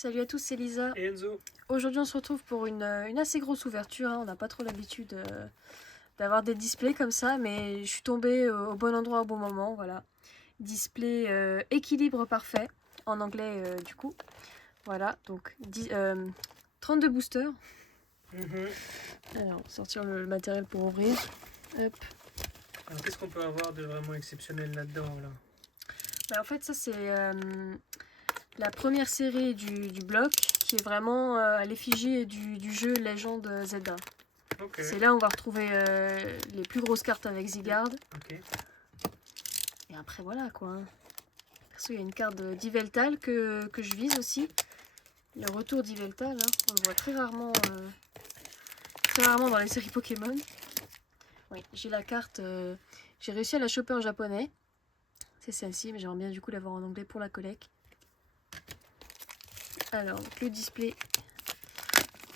Salut à tous, c'est Lisa. Et Enzo. Aujourd'hui on se retrouve pour une assez grosse ouverture, hein. On n'a pas trop l'habitude d'avoir des displays comme ça, mais je suis tombée au bon endroit au bon moment, voilà. Display équilibre parfait, en anglais du coup. Voilà, donc 32 boosters. Alors, sortir le matériel pour ouvrir. Hop. Alors qu'est-ce qu'on peut avoir de vraiment exceptionnel là-dedans là? Bah, en fait ça c'est la première série du bloc qui est vraiment à l'effigie du jeu Legend Zelda. Okay. C'est là où on va retrouver les plus grosses cartes avec Zygarde. Okay. Et après voilà quoi. Perso il y a une carte d'Yveltal que je vise aussi. Le retour d'Yveltal, hein. On le voit très rarement dans les séries Pokémon. Oui, j'ai la carte, j'ai réussi à la choper en japonais. C'est celle-ci, mais j'aimerais bien du coup l'avoir en anglais pour la collecte. Alors, donc, le display,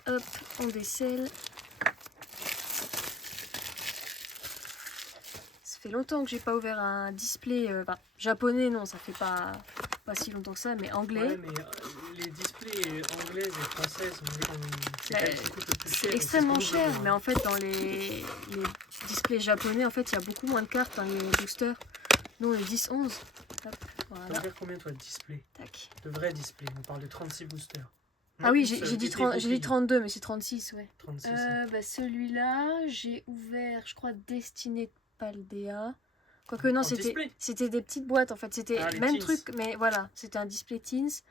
hop, on décèle. Ça fait longtemps que j'ai pas ouvert un display, japonais, non, ça fait pas si longtemps que ça, mais anglais. Ouais, mais les displays anglaises et françaises, c'est extrêmement cher, mais en fait, dans les displays japonais, en fait, il y a beaucoup moins de cartes dans les boosters. Non, les 10-11. Voilà. Ça veut dire combien, toi, de displays? Tac. De vrais displays, on parle de 36 boosters. Ah oui, j'ai dit 32, mais c'est 36, ouais. 36, celui-là, j'ai ouvert, je crois, Destiné Paldea. Quoique non, c'était des petites boîtes, en fait. C'était le même truc, mais voilà, c'était un display Teens.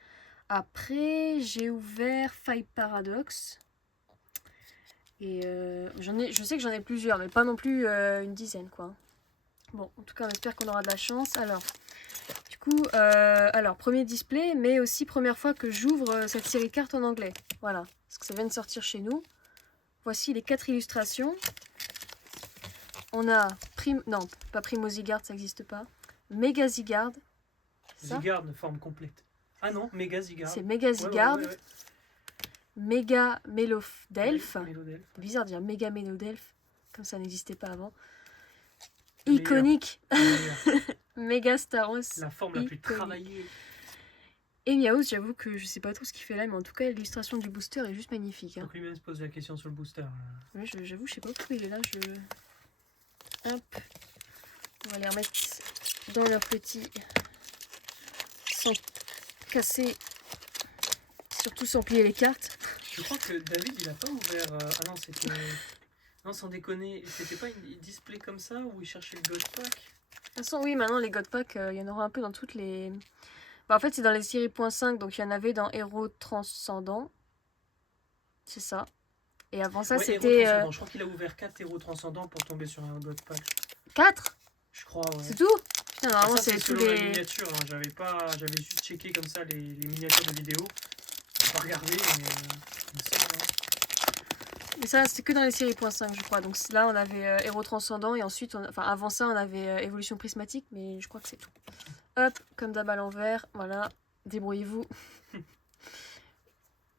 Après, j'ai ouvert Five Paradox. Et je sais que j'en ai plusieurs, mais pas non plus une dizaine, quoi. Bon, en tout cas, on espère qu'on aura de la chance. Alors, du coup, premier display, mais aussi première fois que j'ouvre cette série de cartes en anglais. Voilà, parce que ça vient de sortir chez nous. Voici les 4 illustrations. On a non, pas Primo Zygarde, ça n'existe pas. Méga Zygarde. Zygarde, forme complète. Ah non, Méga Zygarde. C'est Méga Zygarde. Ouais. Méga Mélodelph. Ouais, c'est bizarre de dire Méga Mélodelph, comme ça n'existait pas avant. Iconique. Méga Staros. La forme la plus travaillée. Et Miaouz, j'avoue que je sais pas trop ce qu'il fait là, mais en tout cas l'illustration du booster est juste magnifique. Hein. Donc lui-même se pose la question sur le booster. Ouais, j'avoue, je sais pas pourquoi il est là. Hop. On va les remettre dans leur petit... sans casser, surtout sans plier les cartes. Je crois que David, il a pas ouvert... Ah non, c'était... Non, sans déconner, c'était pas une display comme ça où il cherchait le God Pack? De toute façon, oui, maintenant les God Pack, il y en aura un peu dans toutes les... en fait, c'est dans les séries .5, donc il y en avait dans Héros Transcendant. C'est ça. Et avant ça, c'était... Je crois qu'il a ouvert 4 Héros Transcendants pour tomber sur un God Pack. 4? Je crois, ouais. C'est tout? Putain, normalement, c'est tous les miniatures, hein. J'avais juste checké comme ça les miniatures de vidéo. J'ai pas regardé, mais ça, c'était que dans les séries .5, je crois. Donc là, on avait Héros Transcendant et ensuite, avant ça, on avait Évolution Prismatique, mais je crois que c'est tout. Hop, comme d'hab à l'envers, voilà, débrouillez-vous.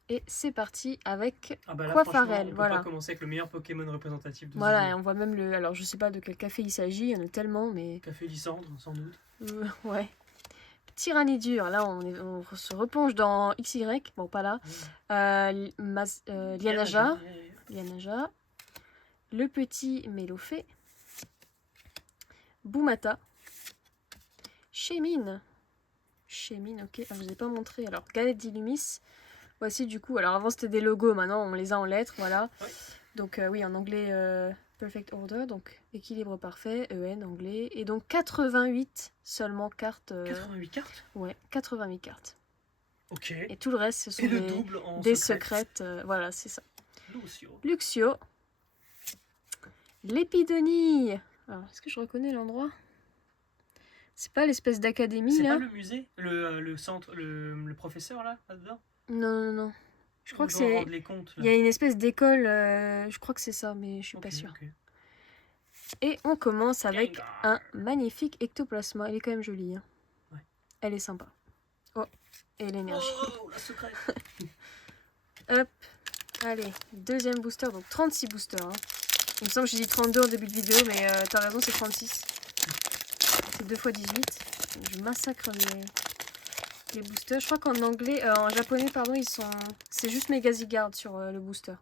Et c'est parti avec Quafarel. Voilà. On peut pas commencer avec le meilleur Pokémon représentatif de voilà, et on voit même le... Alors, je sais pas de quel café il s'agit, il y en a tellement, mais... Café Lysandre, sans doute. Ouais. Tyrannidure, là, on se replonge dans XY, bon, pas là. Lianaja. Lianaja. Le petit Mélofée. Boumata. Chémine. Chémine, ok. Ah, je vous ai pas montré. Alors, Galette d'Illumis. Voici du coup. Alors, avant c'était des logos, maintenant on les a en lettres, voilà. Ouais. Donc, oui, en anglais, Perfect Order. Donc, équilibre parfait, EN, anglais. Et donc, 88 seulement cartes. 88 cartes? Ouais, 88 cartes. Ok. Et tout le reste, ce sont des secrètes. Voilà, c'est ça. Luxio. L'épidonie. Alors, est-ce que je reconnais l'endroit? C'est pas l'espèce d'académie là? C'est pas le musée? Le centre, le professeur là-dedans? Non. Je crois que c'est... Il y a une espèce d'école, je crois que c'est ça, mais je suis pas sûre. Okay. Et on commence avec un magnifique ectoplasma. Elle est quand même jolie. Hein. Ouais. Elle est sympa. Oh, et l'énergie. Oh, la secrète. Hop. Allez, deuxième booster, donc 36 boosters. Hein. Il me semble que j'ai dit 32 en début de vidéo, mais t'as raison, c'est 36. C'est 2 x 18. Je massacre les boosters. Je crois qu'en anglais, en japonais, pardon, ils sont... C'est juste Megazigard sur le booster.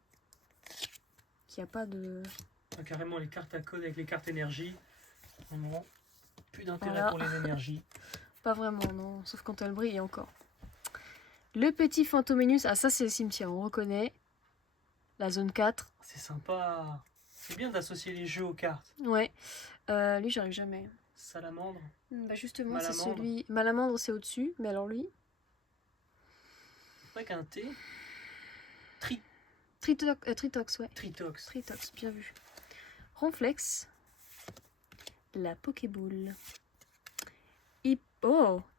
Qu'il n'y a pas de... Ah, carrément, les cartes à code avec les cartes énergie. Non, plus d'intérêt Voilà. pour les énergies. Pas vraiment, non. Sauf quand elle brille encore. Le petit Fantominus. Ah, ça, c'est le cimetière, on reconnaît. La zone 4. C'est sympa. C'est bien d'associer les jeux aux cartes. Ouais. Lui, j'arrive jamais. Salamandre. Bah justement, c'est Malamandre. celui... Malamandre, c'est au-dessus. Mais alors lui... Pas qu'un T. Tritox, ouais. Tritox. Tritox, bien vu. Ronflex. La Pokéball.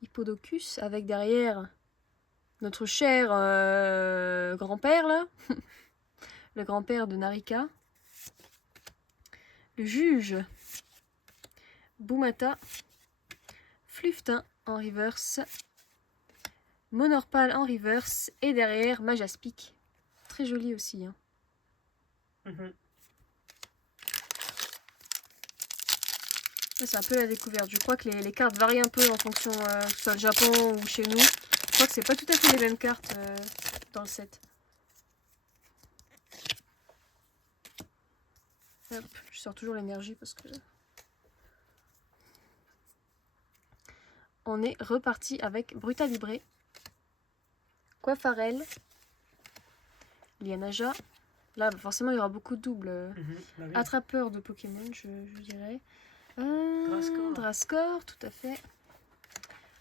Hippodocus avec derrière notre cher grand-père là. Le grand-père de Narika. Le juge. Boumata. Fluftin en reverse. Monorpal en reverse. Et derrière Majaspic. Très joli aussi. Hein. C'est un peu la découverte. Je crois que les cartes varient un peu en fonction, que ce soit le Japon ou chez nous. Je crois que c'est pas tout à fait les mêmes cartes dans le set. Hop, je sors toujours l'énergie parce que... On est reparti avec Brutalibré, Coiffarel, Lianaja. Là, forcément, il y aura beaucoup de doubles. Bah oui. Attrapeur de Pokémon, je dirais. Drascore, tout à fait.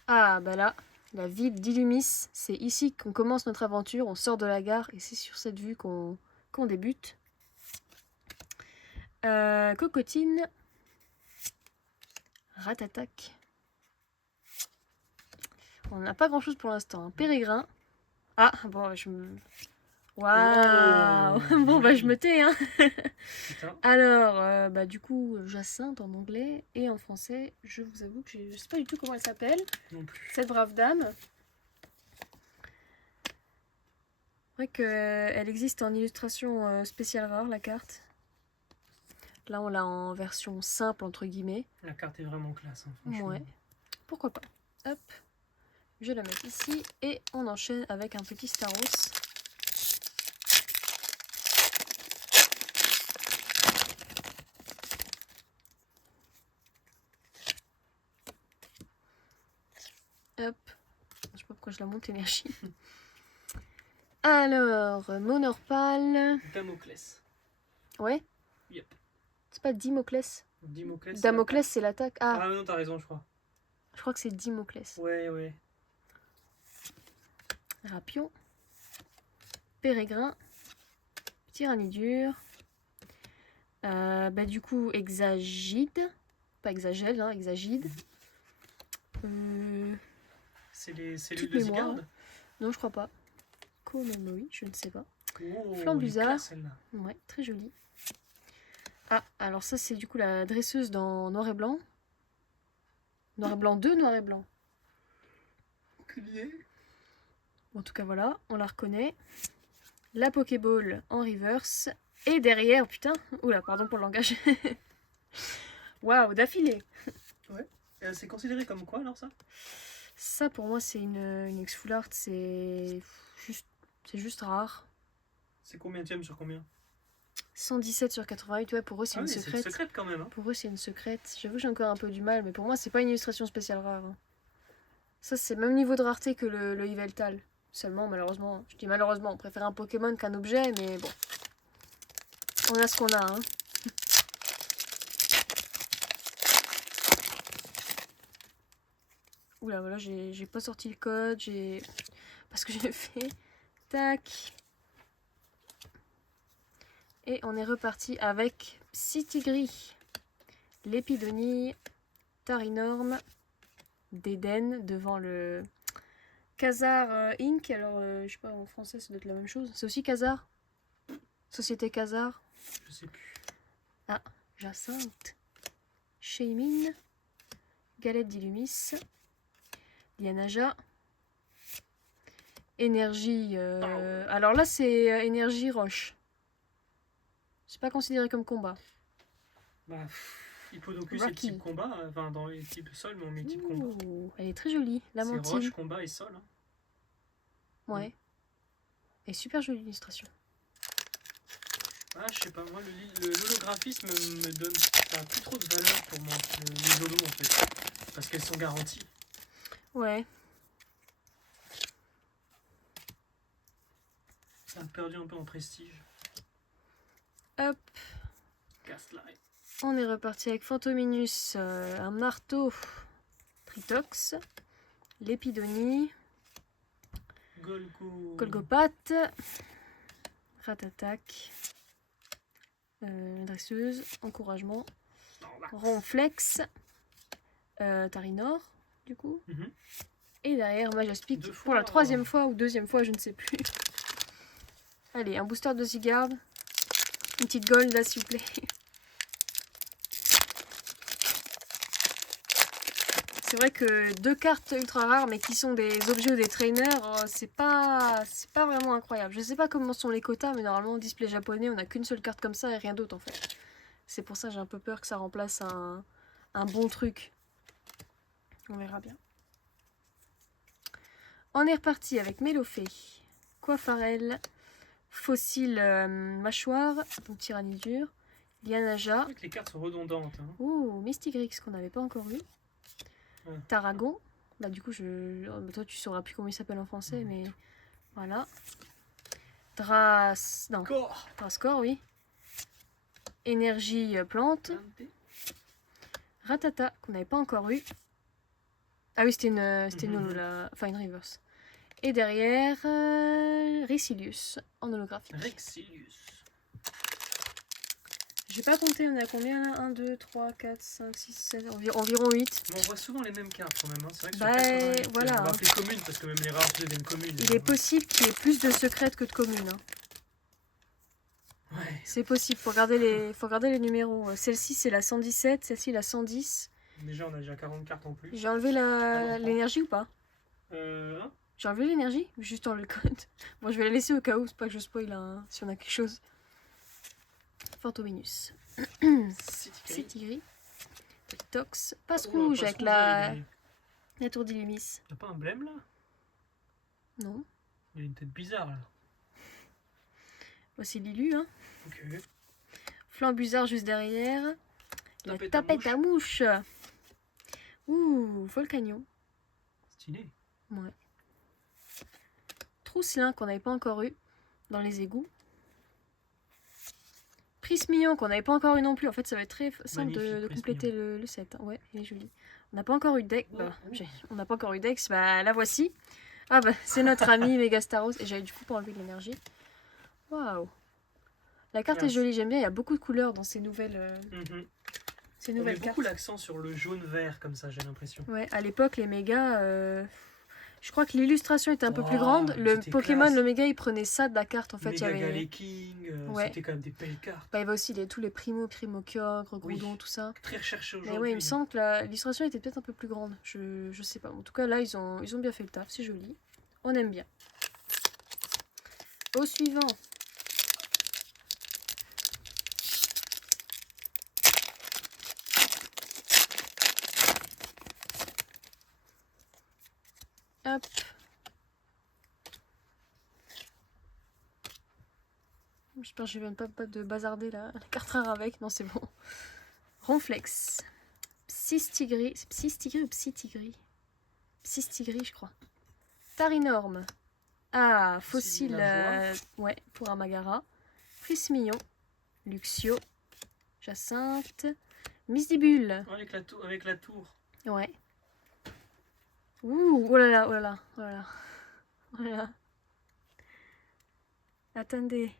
Ah, bah là, la ville d'Illumis. C'est ici qu'on commence notre aventure. On sort de la gare et c'est sur cette vue qu'on débute. Cocotine. Ratatac. On n'a pas grand chose pour l'instant. Hein. Pérégrin. Ah, bon, je me... Waouh. Oh, bon, bah je me tais, hein. Putain. Alors, bah du coup, Jacinthe en anglais et en français, je vous avoue que je sais pas du tout comment elle s'appelle. Non plus. Cette brave dame. C'est vrai qu'elle existe en illustration spéciale rare, la carte. Là, on l'a en version simple, entre guillemets. La carte est vraiment classe, hein, franchement. Ouais. Pourquoi pas. Hop. Je la mets ici et on enchaîne avec un petit Staros. Hop. Je sais pas pourquoi je la monte l'énergie. Alors, Monorpal. Damoclès. Ouais. Yep. C'est pas Dimoclès. Dimoclès. Damoclès, c'est l'attaque. Ah non, t'as raison, je crois. Je crois que c'est Dimoclès. Ouais. Rapion. Pérégrin. Tyrannidure. Bah du coup, Exagide. Pas Exagel, hein, Exagide. C'est les cellules de Zygarde. Hein. Non, je crois pas. Komomoï, je ne sais pas. Oh, Flambusard. celle-là. Ouais, très jolie. Ah, alors ça, c'est du coup la dresseuse dans Noir et Blanc. Noir et Blanc 2, Noir et Blanc. En tout cas, voilà, on la reconnaît. La Pokéball en reverse. Et derrière, putain, oula, pardon pour le langage. Waouh, d'affilée. Ouais. C'est considéré comme quoi alors ça? Ça pour moi c'est une X-Full Art, c'est juste rare. C'est combienième sur combien? 117 sur 88, ouais, pour eux c'est une secrète. C'est une secrète quand même. Hein. Pour eux c'est une secrète. J'avoue que j'ai encore un peu du mal, mais pour moi c'est pas une illustration spéciale rare. Hein. Ça c'est le même niveau de rareté que le Yveltal. Seulement malheureusement, je dis malheureusement, on préfère un Pokémon qu'un objet, mais bon. On a ce qu'on a, hein. Oula, voilà, j'ai pas sorti le code, parce que j'ai fait tac. Et on est reparti avec Psytigris, Lépidonie, Tarinorm, Déden devant le Khazar Inc. Alors, je sais pas, en français ça doit être la même chose. C'est aussi Khazar? Société Khazar? Je sais plus. Ah, Jacinthe, Shaymin, Galette d'Illumis, Lianaja, énergie. Alors là, c'est énergie roche. C'est pas considéré comme combat. Bah, Hippodocus, c'est Rocky. type combat, enfin dans les types sol, mais on met type combat. Ouh, elle est très jolie, C'est Lamantine. roche, combat et sol. Hein. Ouais. Et super jolie illustration. Ah, je sais pas, moi, l'holographisme me donne. Ça a plus trop de valeur pour moi, les holos en fait. Parce qu'elles sont garanties. Ouais. Ça a perdu un peu en prestige. Hop. Castlight. On est reparti avec Phantominus, un marteau, Tritox, Lépidonie, Golgopath, Ratatak, Dresseuse, Encouragement, Ronflex, Tarinor, du coup. Et derrière, Majaspic pour la 3e fois ou 2e fois, je ne sais plus. Allez, un booster de Zygarde, une petite gold là, s'il vous plaît. C'est vrai que 2 cartes ultra rares, mais qui sont des objets ou des trainers, c'est pas vraiment incroyable. Je sais pas comment sont les quotas, mais normalement, au display japonais, on n'a qu'une seule carte comme ça et rien d'autre en fait. C'est pour ça que j'ai un peu peur que ça remplace un bon truc. On verra bien. On est reparti avec Mélofée, Coiffarel, Fossile Mâchoire, donc Tyrannidure, Lianaja. Les cartes sont redondantes. Hein. Ouh, Mystigrix qu'on n'avait pas encore eu. Ouais. Tarragon. Bah du coup, toi tu sauras plus comment il s'appelle en français, mais voilà. Drascore, oui. Énergie plante. Ratata, qu'on n'avait pas encore eu. Ah oui, c'était une holo, là. Enfin une reverse. Et derrière, Rexilius, en holographique. Rexilius. J'ai pas compté, on est à combien là? 1, 2, 3, 4, 5, 6, 7, environ 8. Mais on voit souvent les mêmes cartes quand même. Hein. C'est vrai que bah, sur 88, voilà. On va appeler communes parce que même les rares deviennent communes. Il est possible qu'il y ait plus de secrètes que de communes. Hein. Ouais. C'est possible, faut regarder les numéros. Celle-ci c'est la 117, celle-ci la 110. Déjà on a déjà 40 cartes en plus. J'ai enlevé l'énergie ou pas? Hein? J'ai enlevé l'énergie? Juste en le code. Bon, je vais la laisser au cas où, c'est pas que je spoil si on a quelque chose. Phantominus. Citigris. Tox. Passe rouge avec la tour d'Illumis. T'as pas un blême là? Non. Il a une tête bizarre là. Voici Lilu, hein. Ok. Flambuzard juste derrière. La tapette à mouche. Ouh, Volcanion. Stylé. Ouais. Trousselin qu'on n'avait pas encore eu dans les égouts. Prismillon qu'on n'avait pas encore eu non plus. En fait, ça va être très simple de compléter le set. Ouais, il est joli. On n'a pas encore eu Dex. On n'a pas encore eu Dex. Bah, la voici. Ah bah, c'est notre ami Megastaros. Et j'avais du coup pas enlevé l'énergie. Waouh. La carte est jolie, j'aime bien. Il y a beaucoup de couleurs dans ces nouvelles cartes. On met beaucoup l'accent sur le jaune-vert comme ça, j'ai l'impression. Ouais, à l'époque, les mégas... Je crois que l'illustration était un peu plus grande. Le Pokémon, le méga, il prenait ça de la carte. En fait, il y avait King, c'était quand même des belles cartes. Bah, il y avait aussi tous les Primo Kyogre, Groudon, tout ça. Très recherché aujourd'hui. Mais ouais, il me semble que l'illustration était peut-être un peu plus grande. Je sais pas. En tout cas, là, ils ont bien fait le taf. C'est joli. On aime bien. Au suivant. Hop. J'espère que je ne viens pas de bazarder la carte rare avec. Non, c'est bon. Ronflex. Psystigris. C'est Psystigris ou Psytigris? Psystigris, je crois. Tarinorme. Ah, Fossile. Ouais, pour Amagara. Prismillon. Luxio. Jacinthe. Misdibule. Avec la tour. Ouais. Ouh, oh là là, oh là là, oh là là. Oh là là. Attendez.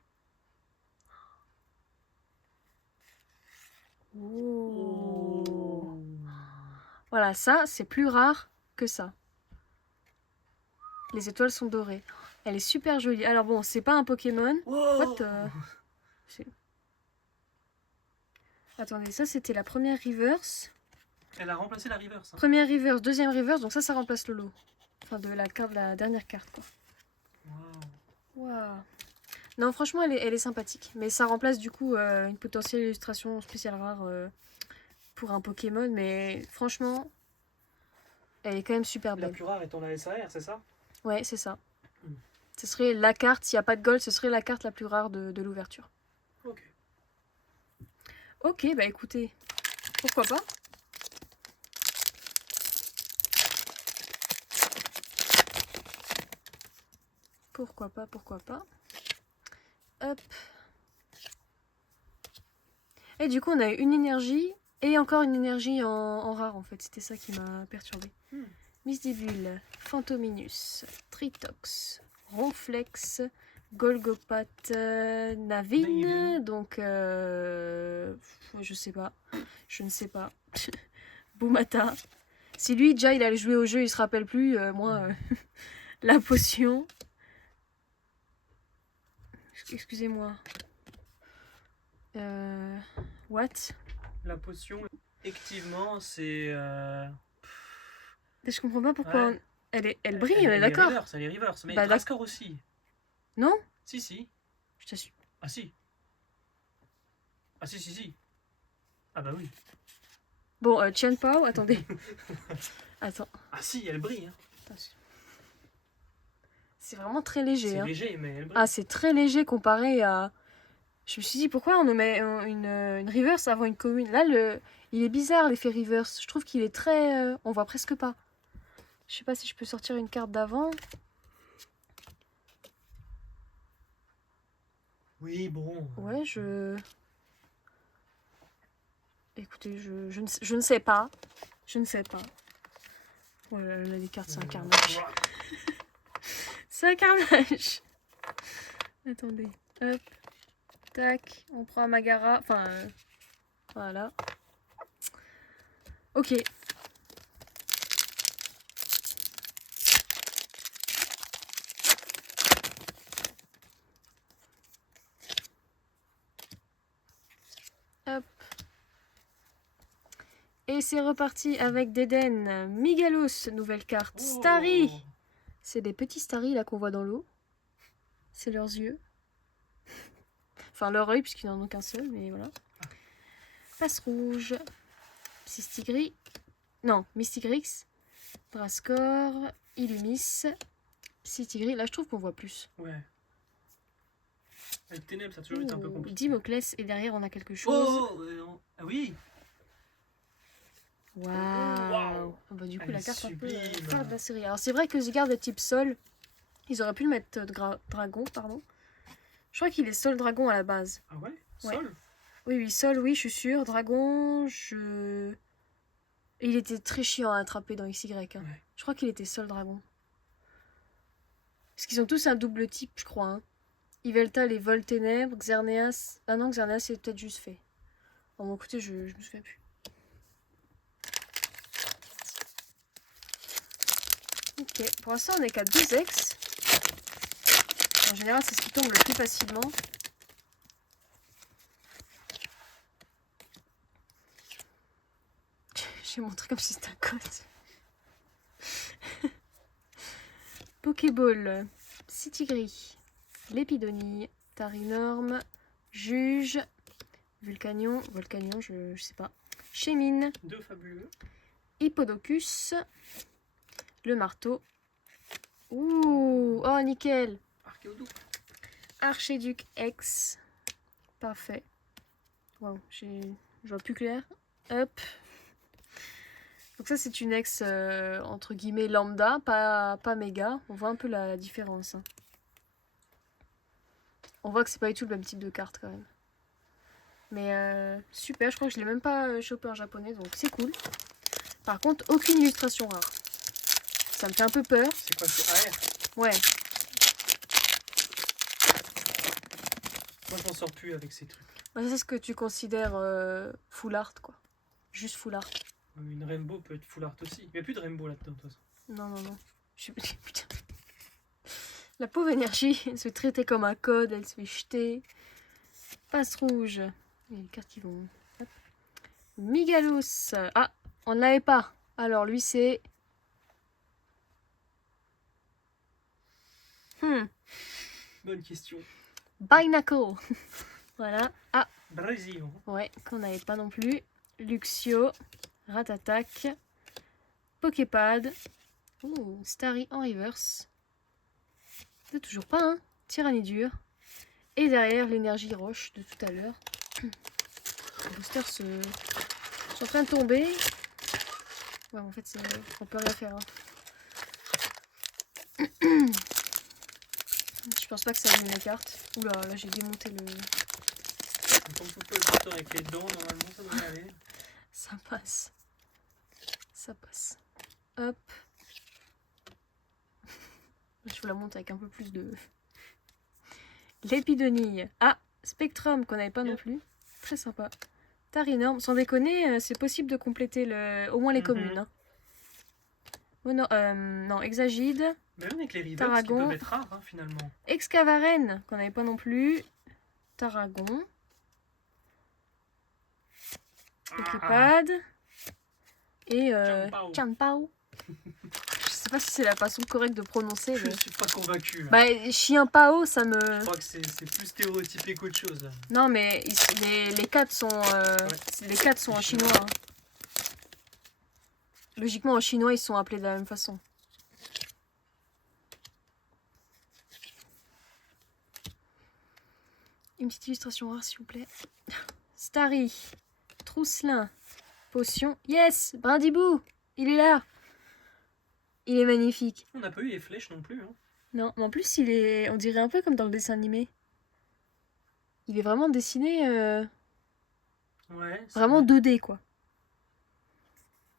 Oh. Voilà, ça, c'est plus rare que ça. Les étoiles sont dorées. Elle est super jolie. Alors bon, c'est pas un Pokémon. What Attendez, ça c'était la première reverse. Elle a remplacé la reverse. Hein. Première reverse, deuxième reverse, donc ça remplace le lot. Enfin, de la dernière carte, quoi. Waouh. Non, franchement, elle est sympathique. Mais ça remplace du coup une potentielle illustration spéciale rare pour un Pokémon, mais franchement, elle est quand même super La belle. plus rare étant la SAR, c'est ça? Ouais, c'est ça. Hmm. Ce serait la carte, s'il n'y a pas de gold, ce serait la carte la plus rare de l'ouverture. Ok. Ok, bah écoutez, pourquoi pas? Pourquoi pas, pourquoi pas. Hop. Et du coup, on a une énergie et encore une énergie en rare en fait. C'était ça qui m'a perturbé. Misdibule, Phantominus, Tritox, Ronflex, Golgopath, Navin. Donc, je sais pas. Je ne sais pas. Boumata. Si lui, déjà, il a joué au jeu, il se rappelle plus. Moi, la potion. Excusez-moi. What? La potion, effectivement, c'est... Je comprends pas pourquoi. Ouais. Elle brille, on est d'accord? Elle est reverse, mais Bah, Drascore aussi. Non? Si. Je t'assure. Ah si. Ah si. Ah bah oui. Bon, Chen Pao, attendez. Attends. Ah si, elle brille. Hein. C'est vraiment très léger. C'est hein. léger, mais elle brille. Ah, c'est très léger comparé à... Je me suis dit, pourquoi on nous met une reverse avant une commune? Là, il est bizarre l'effet reverse. Je trouve qu'il est très... on voit presque pas. Je sais pas si je peux sortir une carte d'avant. Oui, bon. Ouais, Écoutez, je ne sais pas. Je ne sais pas. Voilà, là, les cartes, c'est un carnage. C'est un carnage. Attendez. Hop. Tac. On prend un Magara. Enfin, voilà. Ok. Hop. Et c'est reparti avec Deden. Migalos, nouvelle carte. Starry. C'est des petits Starry là qu'on voit dans l'eau. C'est leurs yeux. Enfin leur œil puisqu'ils n'en ont qu'un seul, mais voilà. Passe rouge. Psystigris. Non, Mystigrix. Drascore. Illumis. Psystigris. Là je trouve qu'on voit plus. Ouais. Avec Ténèbres, ça a toujours été un peu compliqué. Dimoclès et derrière on a quelque chose. Ah oui. Waouh. Bah, du coup elle la carte sublime. un peu carte de la série. Alors c'est vrai que Zygarde de type sol, ils auraient pu le mettre dragon, pardon. Je crois qu'il est sol dragon à la base. Ah ouais? Sol? Ouais. Oui, sol, oui, je suis sûre. Dragon, il était très chiant à attraper dans XY. Hein. Ouais. Je crois qu'il était sol dragon. Parce qu'ils ont tous un double type, je crois. Hein. Yveltal et Vol Ténèbres, Xerneas... Ah non, Xerneas c'est peut-être juste fait. Bon, écoutez, je me souviens plus. Ok, pour l'instant on est qu'à 2 ex. En général, c'est ce qui tombe le plus facilement. J'ai montré comme si c'était un code. Pokéball, Citigris, Lépidonie, Tarinorme, Juge, Volcanion, je sais pas. Chémine. Deux fabuleux. Hippodocus, le marteau. Ouh, oh nickel. Archéodoux. Archéduc X. Parfait. Waouh, je vois plus clair. Hop. Donc ça c'est une ex entre guillemets lambda, pas méga. On voit un peu la différence. Hein. On voit que c'est pas du tout le même type de carte quand même. Mais super, je crois que je l'ai même pas chopé en japonais, donc c'est cool. Par contre, aucune illustration rare. Ça me fait un peu peur. C'est quoi, c'est AR? Ouais. Moi je m'en sors plus avec ces trucs. Bah, c'est ce que tu considères full art quoi. Juste full art. Une rainbow peut être full art aussi. Il n'y a plus de rainbow là-dedans de toute façon. Non. Je suis... Putain. La pauvre énergie, elle se fait traiter comme un code, elle se fait jeter. Passe rouge. Il y a des cartes qui vont... Hop. Migalos. Ah, on ne l'avait pas. Alors lui c'est... Bonne question. Binacle. Voilà. Ah. Brésil. Ouais, qu'on n'avait pas non plus. Luxio, Ratatak, Poképad, Starry en reverse. C'est toujours pas, hein. Tyrannidur. Et derrière, l'énergie roche de tout à l'heure. Les boosters sont en train de tomber. Ouais, en fait, on peut rien faire. Hein. Je pense pas que ça allume les cartes. Oula, là j'ai démonté le... Quand on peut le bouton avec les dents, normalement ça devrait aller. Ça passe. Ça passe. Hop. Je vous la monte avec un peu plus de... L'épidonille. Ah, Spectrum qu'on n'avait pas non plus. Très sympa. Tarinorm. Sans déconner, c'est possible de compléter au moins les communes. Hein. Oh, non, Exagide. Mais même avec les Reverse qui peuvent être rares hein, finalement. Excavaren qu'on n'avait pas non plus. Tarragon. Poképad. Et Chanpao. Je sais pas si c'est la façon correcte de prononcer. Je suis pas convaincu. Bah, Chien Pao, ça me... Je crois que c'est plus stéréotypé qu'autre chose. Là. Non, mais les 4 sont, les 4 sont en chinois. Hein. Logiquement, en chinois, ils sont appelés de la même façon. Une petite illustration rare, s'il vous plaît. Starry, Trousselin, Potion. Yes, Brindibou, il est là. Il est magnifique. On n'a pas eu les flèches non plus. Hein. Non, mais en plus, on dirait un peu comme dans le dessin animé. Il est vraiment dessiné... Ouais, vraiment 2D, quoi.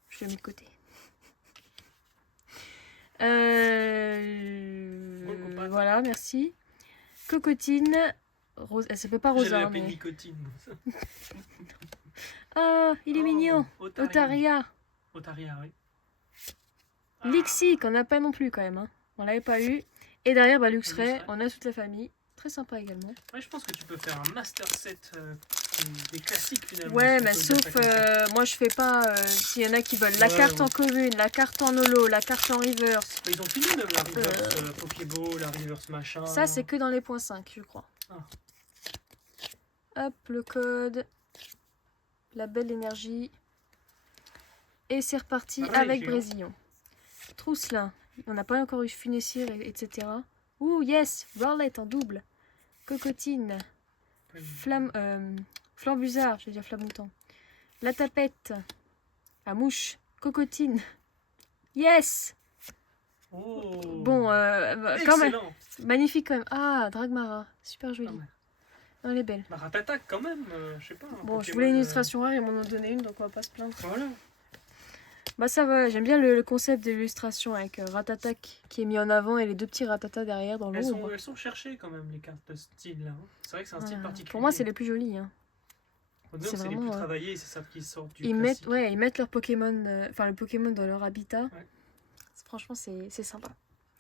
Je l'ai mis de côté. Voilà, merci. Cocotine. Rose... Elle s'appelle pas Rosa, mais... Nicotine. Ah, il est mignon. Otaria. Otaria, oui. Lixie, qu'on n'a pas non plus, quand même. Hein. On l'avait pas eu. Et derrière, bah, Luxray, on a toute la famille. Très sympa également. Ouais, je pense que tu peux faire un master set des classiques, finalement. Ouais, mais sauf... moi, je fais pas... S'il y en a qui veulent la carte en commune, la carte en holo, la carte en reverse. Ils ont fini même la reverse Pokéball, la reverse machin. Ça, c'est que dans les points 5, je crois. Ah. Hop, le code. La belle énergie. Et c'est reparti avec Brésillon. Trousselin. On n'a pas encore eu Funessir, etc. Ouh, yes! Rowlet en double. Cocotine. Flambuzard, je veux dire Flamouton. La tapette. La mouche. Cocotine. Yes! Oh. Bon, quand même. Magnifique quand même. Ah, Dragmara. Super joli. Oh, elle est belle. Bah, Ratatak quand même, je sais pas. Bon, je voulais une illustration rare, ils m'en ont donné une, donc on va pas se plaindre. Voilà. Bah ça va, j'aime bien le concept de l'illustration avec Ratatak qui est mis en avant et les deux petits Ratata derrière dans l'ombre. Elles sont cherchées quand même les cartes de style là. C'est vrai que c'est un style particulier. Pour moi c'est les plus jolies. Hein. C'est vraiment, les plus travaillées, c'est ça qui sort du ils mettent leur Pokémon, enfin le Pokémon dans leur habitat. Ouais. Franchement c'est sympa.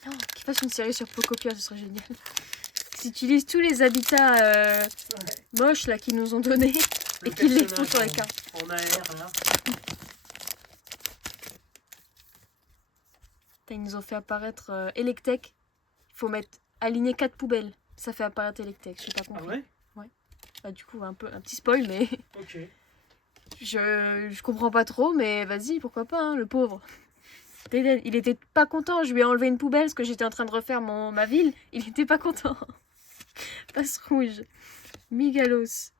Oh, qu'ils fassent une série sur Pokopia, ce serait génial. Qu'ils utilisent tous les habitats moches là qu'ils nous ont donnés et qu'ils les font sur les cartes. En AR là. Ils nous ont fait apparaître Electek. Il faut aligner 4 poubelles. Ça fait apparaître Electek, je sais pas compris. Ah ouais? Ouais. Bah du coup un petit spoil mais. Ok. Je comprends pas trop mais vas-y pourquoi pas hein, le pauvre. Il était pas content, je lui ai enlevé une poubelle parce que j'étais en train de refaire ma ville. Il était pas content. Passe rouge. Migalos.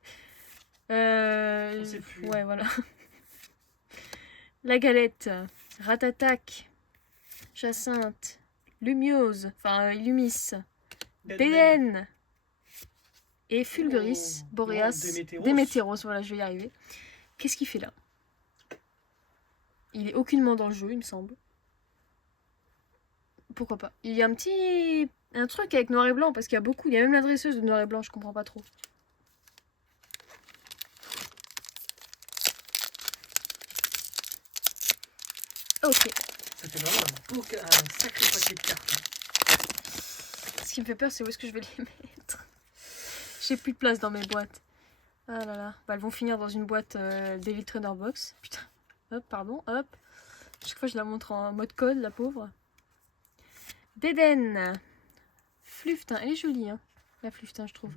Ouais voilà. La galette. Ratatak. Jacinthe, Lumiose, enfin Lumis, Déden et Fulguris, Boreas, Démétéros, voilà, je vais y arriver. Qu'est-ce qu'il fait là? Il est aucunement dans le jeu, il me semble. Pourquoi pas? Il y a un truc avec noir et blanc, parce qu'il y a beaucoup, il y a même l'adresseuse de noir et blanc, je comprends pas trop. Ok. Ça fait vraiment un sacré paquet de cartes. Ce qui me fait peur, c'est où est-ce que je vais les mettre. J'ai plus de place dans mes boîtes. Ah là là. Bah, elles vont finir dans une boîte Daily Trainer Box. Putain. Hop, pardon. Hop. Chaque fois, je la montre en mode code, la pauvre. Déden. Fluftin. Elle est jolie, hein. La Fluftin, je trouve.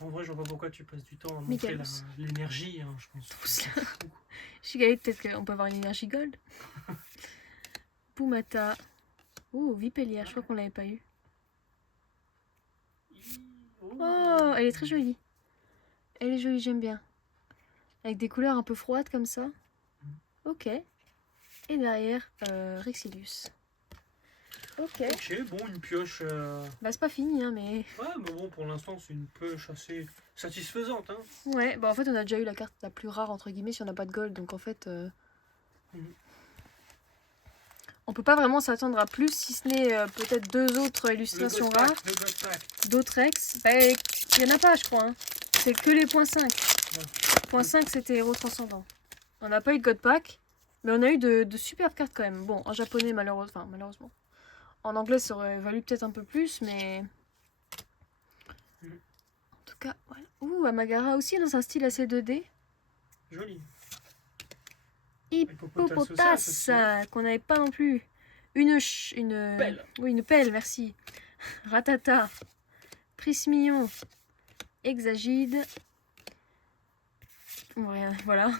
En vrai, je vois pas pourquoi tu passes du temps à montrer l'énergie, hein, je pense. Tout ça. Chigali, peut-être qu'on peut avoir une énergie gold. Pumata. Oh, Vipellière, je crois qu'on l'avait pas eu. Oh, elle est très jolie. Elle est jolie, j'aime bien. Avec des couleurs un peu froides comme ça. Ok. Et derrière, Rexilius. Ok. Ok, bon, une pioche... Bah, c'est pas fini, hein, mais... Ouais, mais bon, pour l'instant, c'est une pioche assez satisfaisante, hein. Ouais, bah en fait, on a déjà eu la carte la plus rare, entre guillemets, si on n'a pas de gold. Donc en fait... On peut pas vraiment s'attendre à plus, si ce n'est peut-être 2 autres illustrations rares. D'autres ex. Bah, il y en a pas, je crois. Hein. C'est que les points 5. Ouais. Point 5, c'était Héros Transcendant. On n'a pas eu de God Pack, mais on a eu de superbes cartes quand même. Bon, en japonais, malheureusement. En anglais, ça aurait valu peut-être un peu plus, mais... En tout cas, voilà. Ouh, Amagara aussi, dans un style assez 2D. Joli. Hippopotas, qu'on n'avait pas non plus. Une pelle. Oui, une pelle, merci. Ratata. Prismillon. Hexagide. Voilà.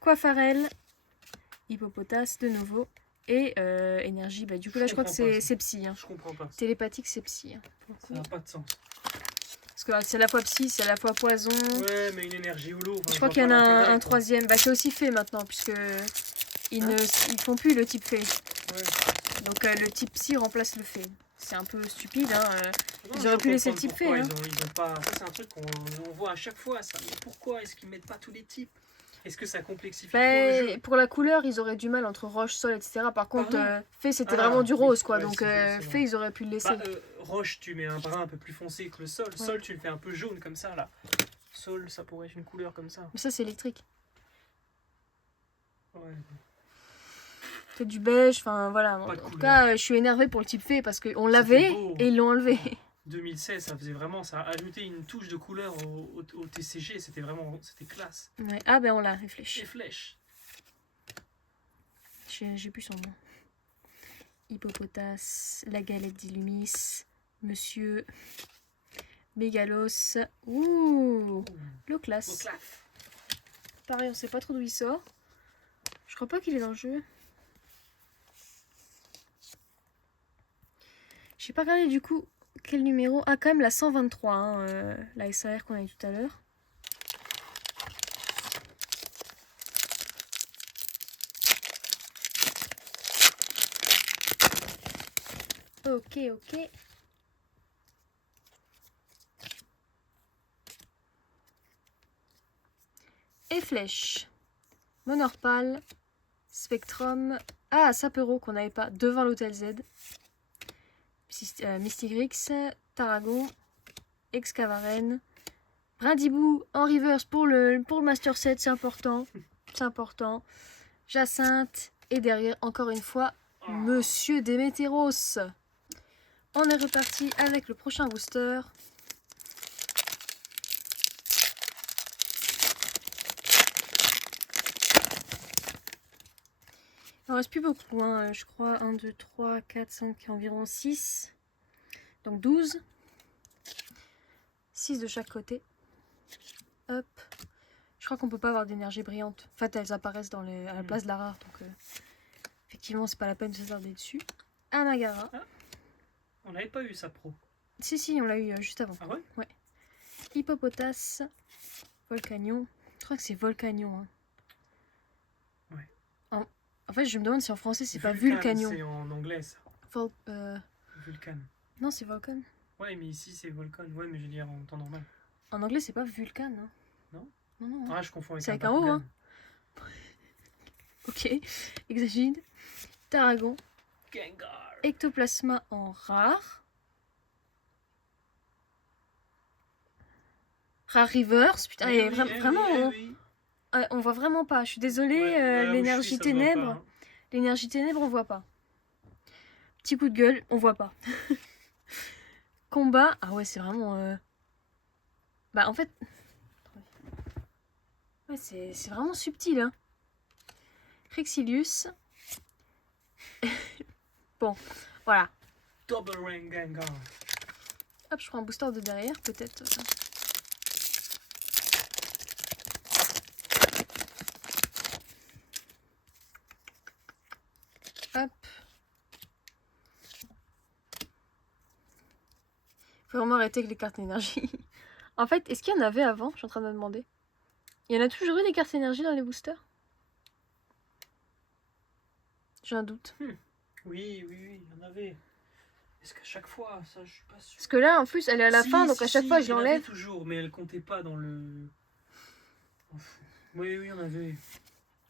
Coiffarel. Hippopotas de nouveau. Et énergie, bah du coup là je crois que c'est psy. Hein. Je comprends pas. Télépathique, c'est psy. Hein, ça n'a pas de sens. Parce que c'est à la fois psy, c'est à la fois poison. Ouais, mais une énergie holo. Enfin, je crois qu'il y en a un troisième. Bah c'est aussi fait maintenant, puisque ils ne font plus le type fée. Ouais. Donc le type psy remplace le fée. C'est un peu stupide, hein. Ils auraient pu laisser le type fée. Hein. Ils ont pas... Ça, c'est un truc qu'on voit à chaque fois, ça. Mais pourquoi est-ce qu'ils mettent pas tous les types? Est-ce que ça complexifie trop le jeu? Pour la couleur, ils auraient du mal entre roche, sol, etc. Par contre, fée, c'était vraiment du rose, quoi. Ouais, donc, fée, ils auraient pu le laisser. Roche, tu mets un brun un peu plus foncé que le sol. Ouais. Sol, tu le fais un peu jaune, comme ça, là. Sol, ça pourrait être une couleur comme ça. Mais ça, c'est électrique. Ouais. C'est du beige, enfin, voilà. En tout cas, je suis énervée pour le type fée, parce qu'on l'avait, et ils l'ont enlevé. 2016, ça faisait vraiment, ça a ajouté une touche de couleur au TCG, c'était vraiment, c'était classe. Ouais. Ah ben on l'a, les flèches. Les flèches. J'ai plus son nom. Hippopotas, la galette d'Illumis, Monsieur Mégalos. Ouh, Loclas. Pareil, on sait pas trop d'où il sort. Je crois pas qu'il est dans le jeu. J'ai pas regardé du coup. Quel numéro? Ah, quand même la 123, hein, la SAR qu'on a eu tout à l'heure. Ok. Et flèche. Monorpal. Spectrum. Ah, Sapero qu'on n'avait pas devant l'Hôtel Z. Mystigrix, Taragon, Excavaren, Brindibou en reverse pour le Master Set, c'est important. C'est important. Jacinthe, et derrière, encore une fois, Monsieur Démétéros. On est reparti avec le prochain booster. Il ne reste plus beaucoup, hein, je crois. 1, 2, 3, 4, 5, environ 6. Donc 12. 6 de chaque côté. Hop. Je crois qu'on peut pas avoir d'énergie brillante. En fait, elles apparaissent à la place de la rare. Donc, effectivement, c'est pas la peine de s'attarder dessus. Amagara. Ah, on n'avait pas eu ça pro. Si, on l'a eu juste avant. Ah ouais? Ouais. Hippopotas. Volcanion. Je crois que c'est Volcanion. Hein. Ouais. En fait, je me demande si en français, c'est pas Vulcanion. C'est en anglais, ça. Vulcan. Non, c'est Volcan. Ouais, mais ici, c'est Volcan. Ouais, mais je veux dire en temps normal. En anglais, c'est pas Vulcan. Hein. Non? Non. Ah, je confonds avec c'est avec un O, hein. Ok. Hexagide. Taragon. Gengar. Ectoplasma en rare. Rare reverse. Putain, vraiment. On voit vraiment pas. Je suis désolée. L'énergie ténèbres. Hein. L'énergie ténèbres, on voit pas. Petit coup de gueule, on voit pas. Combat. Ah ouais, c'est vraiment... Bah en fait... Ouais, c'est vraiment subtil. Hein. Rexilius. Bon, voilà. Double Ring Gengar. Hop, je prends un booster de derrière, peut-être. Faut vraiment arrêter avec les cartes énergie. En fait, est-ce qu'il y en avait avant? Je suis en train de me demander. Il y en a toujours eu des cartes énergie dans les boosters? J'ai un doute. Oui, il y en avait. Est-ce qu'à chaque fois, ça, je suis pas sûr. Parce que là, en plus, elle est à la fin, donc à chaque fois, je l'enlève. Toujours, mais elle comptait pas dans le... Oui, il y en avait.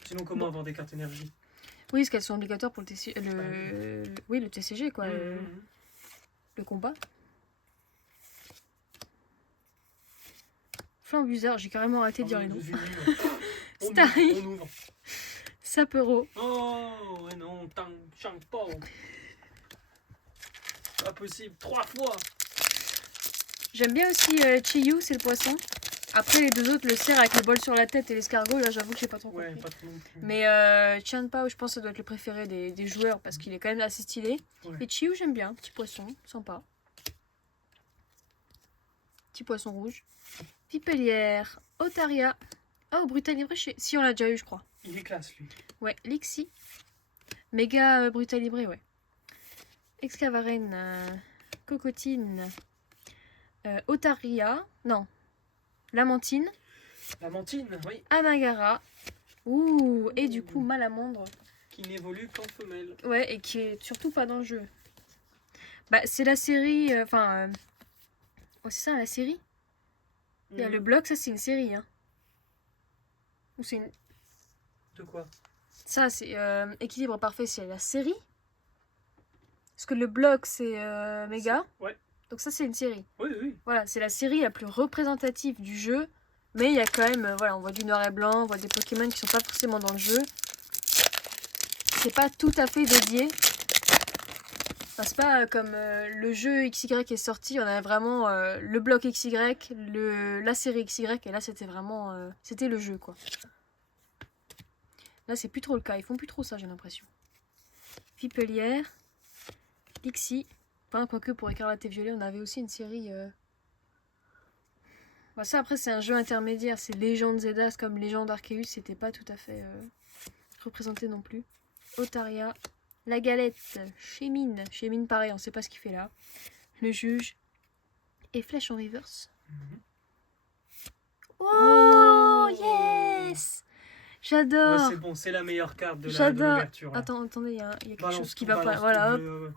Sinon, comment avoir des cartes énergie? Oui, parce qu'elles sont obligatoires pour le TCG. Oui, le TCG, quoi. Le combat. Flambuseur, j'ai carrément arrêté de dire les noms. Starry. On ouvre. Sapero. Oh, et non, Tang Chang Po. Pas possible, 3 fois. J'aime bien aussi Chiyu, c'est le poisson. Après les deux autres, le cerf avec le bol sur la tête et l'escargot, là j'avoue que j'ai pas trop compris. Pas trop non plus. Mais Chan Pao, je pense que ça doit être le préféré des joueurs parce qu'il est quand même assez stylé. Et Chiyu, j'aime bien, petit poisson, sympa. Petit poisson rouge. Vipellière, Otaria. Oh, Brutalibré, si on l'a déjà eu, je crois. Il est classe lui. Ouais, Lixi. Méga Brutalibré, ouais. Excavaren, Cocotine, Otaria, non, Lamantine. Lamantine, oui. Amagara. Ouh, et du coup Malamandre. Qui n'évolue qu'en femelle. Ouais, et qui est surtout pas dans le jeu. Bah, c'est la série, enfin... Oh, c'est ça, la série. Il y a le bloc, ça c'est une série, hein. Ou c'est une... De quoi? Ça, c'est Équilibre Parfait, c'est la série. Parce que le bloc, c'est Méga. Ouais. Donc ça, c'est une série. Oui. Voilà, c'est la série la plus représentative du jeu. Mais il y a quand même, voilà, on voit du noir et blanc, on voit des Pokémon qui sont pas forcément dans le jeu. C'est pas tout à fait dédié. Enfin, c'est pas comme le jeu XY est sorti, on avait vraiment le bloc XY, la série XY, et là c'était vraiment, c'était le jeu quoi. Là c'est plus trop le cas, ils font plus trop ça j'ai l'impression. Vipellière, Lixi, enfin quoique pour Écarlate et Violet on avait aussi une série... Bah, ça après c'est un jeu intermédiaire, c'est Légende Zedas comme Légende Arceus, c'était pas tout à fait représenté non plus. Otaria, la galette, Chémine pareil, on sait pas ce qu'il fait là. Le juge et Flèche en reverse. Oh yes, j'adore. Ouais, c'est bon, c'est la meilleure carte de l'ouverture. Attendez, il y a quelque chose qui va pas. Voilà, hop.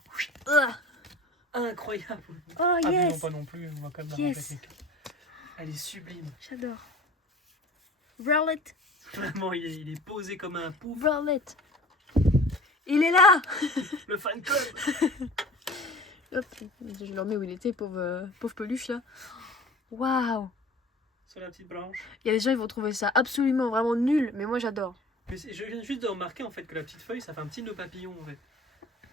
Incroyable. Oh yes. Non, pas non plus, on va quand même la répéter. Elle est sublime. J'adore. Rowlet. Vraiment, il est posé comme un pouf. Rowlet. Il est là. Le fan club. Hop, je le remets où il était, pauvre peluche là. Waouh. Sur la petite branche. Il y a des gens qui vont trouver ça absolument vraiment nul, mais moi j'adore. Je viens juste de remarquer en fait que la petite feuille, ça fait un petit nœud papillon en fait.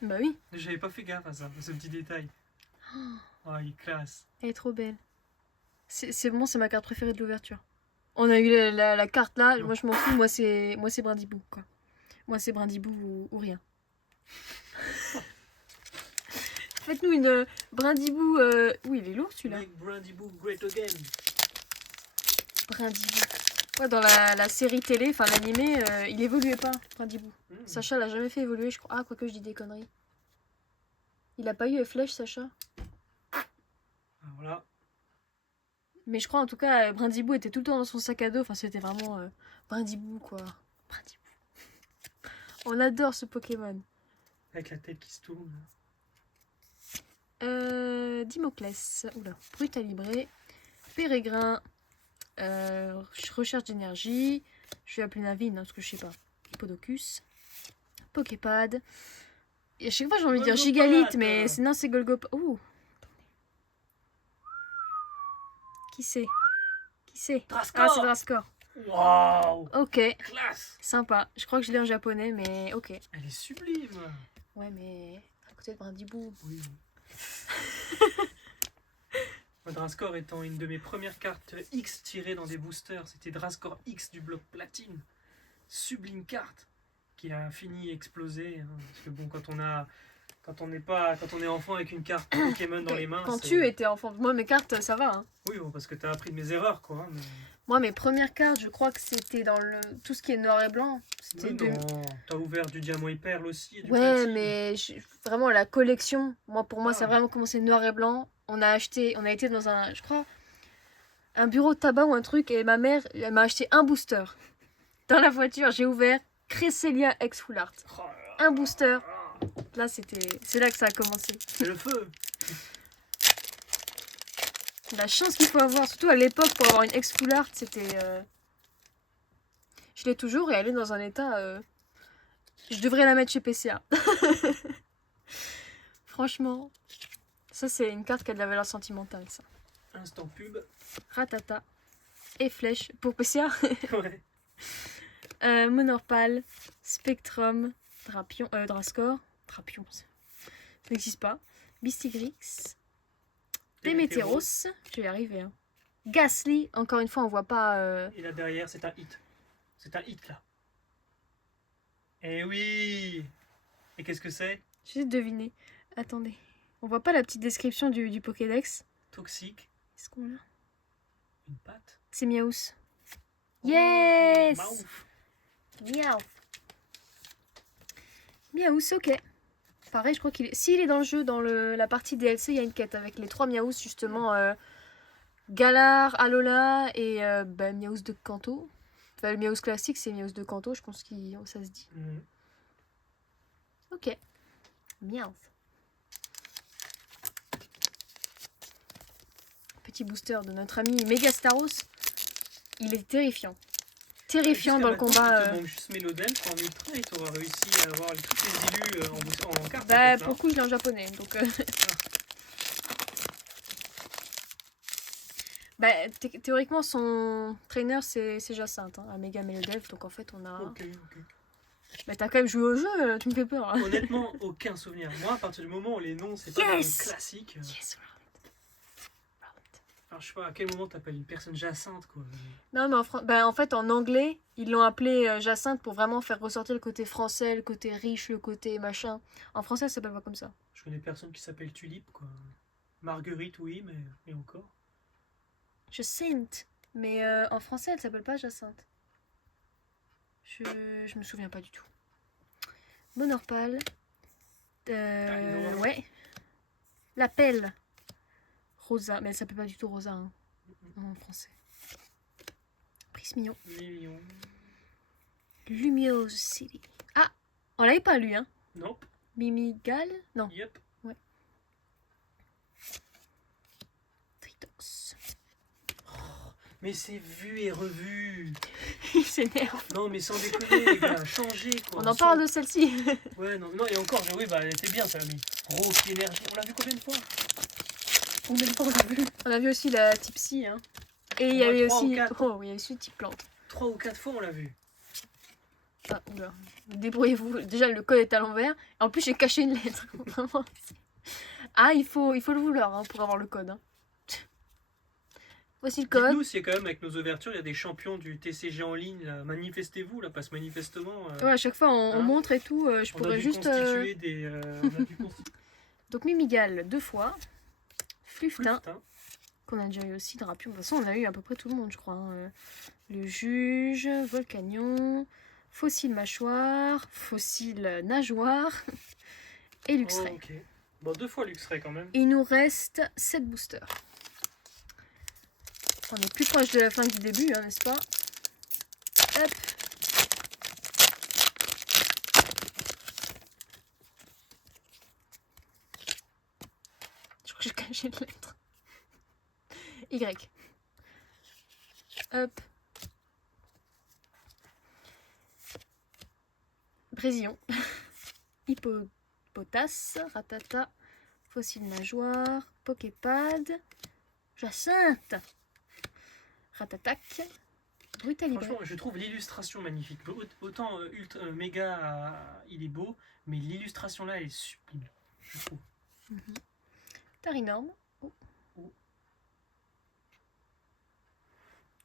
Bah oui. J'avais pas fait gaffe à ça, à ce petit détail. Oh, il est classe. Elle est trop belle. C'est bon, c'est ma carte préférée de l'ouverture. On a eu la carte là, moi je m'en fous, moi c'est Brindibou quoi. Moi c'est Brindibou ou rien. Faites-nous une Brindibou... Oui, il est lourd celui-là. Make Brindibou great again. Brindibou. Ouais, dans la série télé, enfin l'animé, il évoluait pas, Brindibou. Sacha l'a jamais fait évoluer, je crois. Ah, quoique je dis des conneries. Il a pas eu flèche, Sacha. Voilà. Mais je crois en tout cas, Brindibou était tout le temps dans son sac à dos. Enfin, c'était vraiment Brindibou quoi. Brindibou. On adore ce Pokémon. Avec la tête qui se tourne. Dimoclès. Oula. Brutalibré. Pérégrin. Recherche d'énergie. Je vais appeler Navine, hein, parce que je sais pas. Hippodocus. Poképad. Et à chaque fois j'ai envie de dire Gigalith, mais non, c'est Golgop. Ouh. Qui c'est? Drascor. Ah, c'est Drascor. Waouh. Ok. Classe. Sympa. Je crois que je l'ai en japonais, mais ok. Elle est sublime. Ouais, mais à côté de Brindibou. Oui. Drascor étant une de mes premières cartes X tirées dans des boosters, c'était Drascor X du bloc platine. Sublime carte qui a fini exploser. Hein, parce que bon, quand on a Quand on est enfant avec une carte Pokémon dans les mains. Quand tu étais enfant, moi mes cartes ça va. Hein. Oui, bon, parce que t'as appris de mes erreurs, quoi. Mais... Moi mes premières cartes, je crois que c'était dans tout ce qui est noir et blanc. Oui, non, t'as ouvert du diamant et perle aussi. Et du ouais, mais vraiment la collection. Pour moi, ça a vraiment commencé noir et blanc. On a été dans je crois, un bureau de tabac ou un truc, et ma mère, elle m'a acheté un booster. Dans la voiture, j'ai ouvert Cresselia X Full Art. Un booster. Là, c'est là que ça a commencé. C'est le feu. La chance qu'il faut avoir, surtout à l'époque, pour avoir une X Full Art, c'était... Je l'ai toujours et elle est dans un état... Je devrais la mettre chez PCA. Franchement, ça c'est une carte qui a de la valeur sentimentale, ça. Instant pub. Ratata. Et flèche pour PCA. Ouais. Monorpal, Spectrum, Drapion, Drascore. Drapion, ça n'existe pas. Bystigrix. Démétéros. Je vais y arriver. Hein. Ghastly, encore une fois, on voit pas. Et là derrière, c'est un hit. C'est un hit là. Eh oui. Et qu'est-ce que c'est? J'ai deviné. Attendez. On voit pas la petite description du Pokédex. Toxique. Est-ce qu'on l'a? Une patte. C'est Miaus. Yes. Miaou. Miaus, ok. Pareil, je crois qu'il est... S'il est dans le jeu, dans la partie DLC, il y a une quête avec les 3 Miaus, justement. Galar, Alola et Miaus de Kanto. Enfin, le Miaus classique, c'est Miaus de Kanto, je pense que ça se dit. Ok. Miaus. Petit booster de notre ami Megastaros. Il est terrifiant. Terrifiant dans le combat. Il te manque juste Mélodel en ultra et tu auras réussi à avoir toutes les élus en carte. Bah, pour le coup, il est en japonais. Donc, bah, théoriquement, son trainer, c'est Jacinthe, hein, à Mega Melodev. Donc, en fait, on a. Ok. Bah, t'as quand même joué au jeu, tu me fais peur. Hein. Honnêtement, aucun souvenir. Moi, à partir du moment où les noms, c'est pas des classiques. Yes. Alors, je sais pas à quel moment t'appelles une personne Jacinthe, quoi. Non, mais en fait, en anglais, ils l'ont appelé Jacinthe pour vraiment faire ressortir le côté français, le côté riche, le côté machin. En français, ça s'appelle pas comme ça. Je connais personne qui s'appelle Tulipe, quoi. Marguerite, oui, mais et encore. Jacinthe. Mais en français, elle s'appelle pas Jacinthe. Je me souviens pas du tout. Monorpal. Ouais. La pelle. Rosa, mais elle s'appelle pas du tout Rosa hein, en français. Prismillon. Lumiosity. Ah, on l'avait pas lu, hein? Non. Mimigal? Non. Yep. Ouais. Tritox. Oh, mais c'est vu et revu. Il s'énerve. Non, mais sans déconner, les gars, changez quoi. On en parle de celle-ci. Ouais, non, et encore, oui, bah elle était bien, ça, mais Rock énergie. On l'a vu combien de fois? Combien de fois on l'a vu? On a vu aussi la Tipsy, hein. Et il y avait aussi. Il y avait aussi Type Plante. 3 ou 4 fois on l'a vu. Ah, oula. Débrouillez-vous. Déjà, le code est à l'envers. En plus, j'ai caché une lettre. Vraiment. Ah, il faut le vouloir hein, pour avoir le code. Hein. Voici le code. Dites-nous si quand même avec nos ouvertures, il y a des champions du TCG en ligne. Là. Manifestez-vous, là, parce que manifestement. Ouais, à chaque fois, on montre et tout. Je pourrais juste. Constituer des. Donc, Mimigal 2 fois. Fluftin. Qu'on a déjà eu aussi. Drapion. De toute façon, on a eu à peu près tout le monde, je crois. Hein. Le Juge, Volcanion, Fossile Mâchoire, Fossile Nageoire et Luxray. Oh, ok. Bon, 2 fois Luxray quand même. Il nous reste 7 boosters. On est plus proche de la fin que du début, hein, n'est-ce pas? Hop. Je crois que j'ai caché une lettre. Y. Hop. Brésillon. Hippopotas. Ratata. Fossile Nageoire. Poképad. Jacinthe. Ratatac. Brutalibré. Franchement, je trouve l'illustration magnifique. Autant méga, il est beau, mais l'illustration là, elle est sublime. Je trouve. Tarinorme. Oh.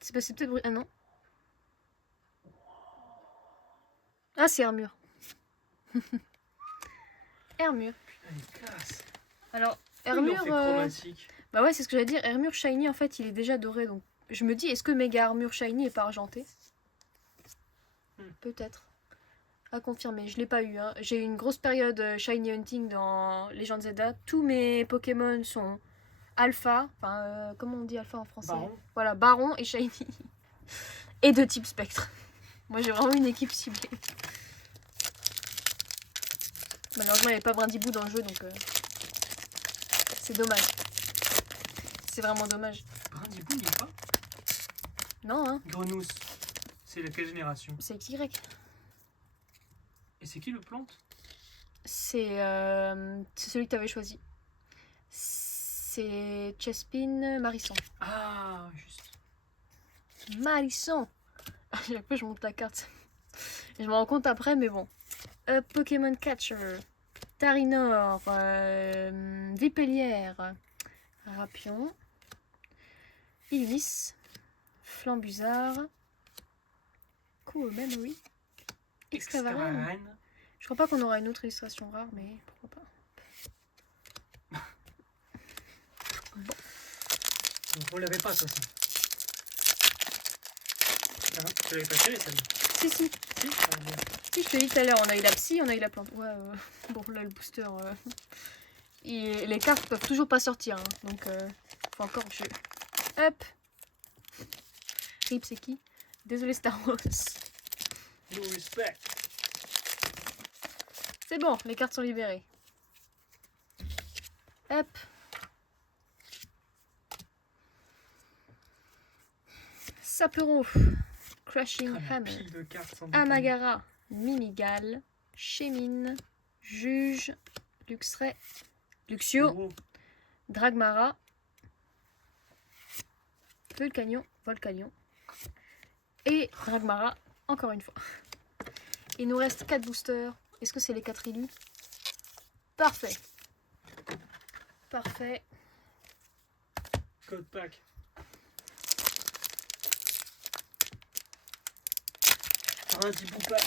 C'est passé peut-être... Ah non. Ah, c'est Armure. Armure. Elle casse. Alors, Hermure... Hermure... Bah ouais, c'est ce que j'allais dire. Hermure Shiny, en fait, il est déjà doré. Donc, je me dis, est-ce que Méga Armure Shiny est pas argenté? Peut-être. À confirmer, je l'ai pas eu. Hein. J'ai eu une grosse période Shiny Hunting dans Legend Zelda. Tous mes Pokémon sont Alpha. Enfin, comment on dit Alpha en français? Baron. Voilà, Baron et Shiny. Et de type Spectre. Moi, j'ai vraiment une équipe ciblée. Malheureusement, il n'y avait pas Brindibou dans le jeu, donc c'est dommage. C'est vraiment dommage. Brindibou, il n'y a pas? Non, hein. Grenousse, c'est laquelle génération? C'est XY. Et c'est qui le plante? C'est celui que tu avais choisi. C'est Chespin Marisson. Ah, juste. Marisson. À chaque fois, je monte la carte. Et je me rends compte après, mais bon. Pokémon Catcher. Tarinor. Vipellière. Rapion. Illumis. Flambuzard. Cool, Memory. Excavaran. Je crois pas qu'on aura une autre illustration rare, mais pourquoi pas. Bon. On l'avait pas, ça. Tu l'avais pas tiré, celle-là? Si. Si, je te dis tout à l'heure, on a eu la psy, on a eu la plante. Ouais, bon, là, le booster... Et les cartes peuvent toujours pas sortir, hein, donc faut encore que je... Hop. Rip, c'est qui? Désolé, Star Wars. No respect. C'est bon, les cartes sont libérées. Hop. Sapero. Crashing Hammer. Amagara. Mimigal. Chémine. Juge. Luxray. Luxio. Dragmara. Volcanion. Et Dragmara, encore une fois. Il nous reste 4 boosters. Est-ce que c'est les 4 élus? Parfait. Code pack. Brindibou pack.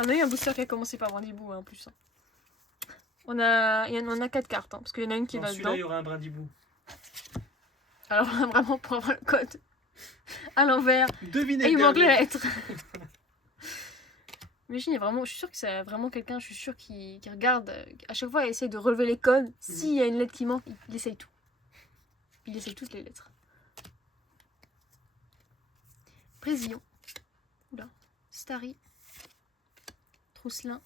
On a eu un booster qui a commencé par Brindibou en plus. On a 4 cartes, hein, parce qu'il y en a une qui est là-dedans. Celui-là, il y aura un Brindibou. Alors vraiment pour avoir le code à l'envers. Devinez. Et il manque la lettre. Imagine, je suis sûre que c'est vraiment quelqu'un, qui regarde, à chaque fois il essaye de relever les codes. S'il y a une lettre qui manque, il essaye tout. Il essaye toutes les lettres. Présillon. Oula. Starry. Trousselin.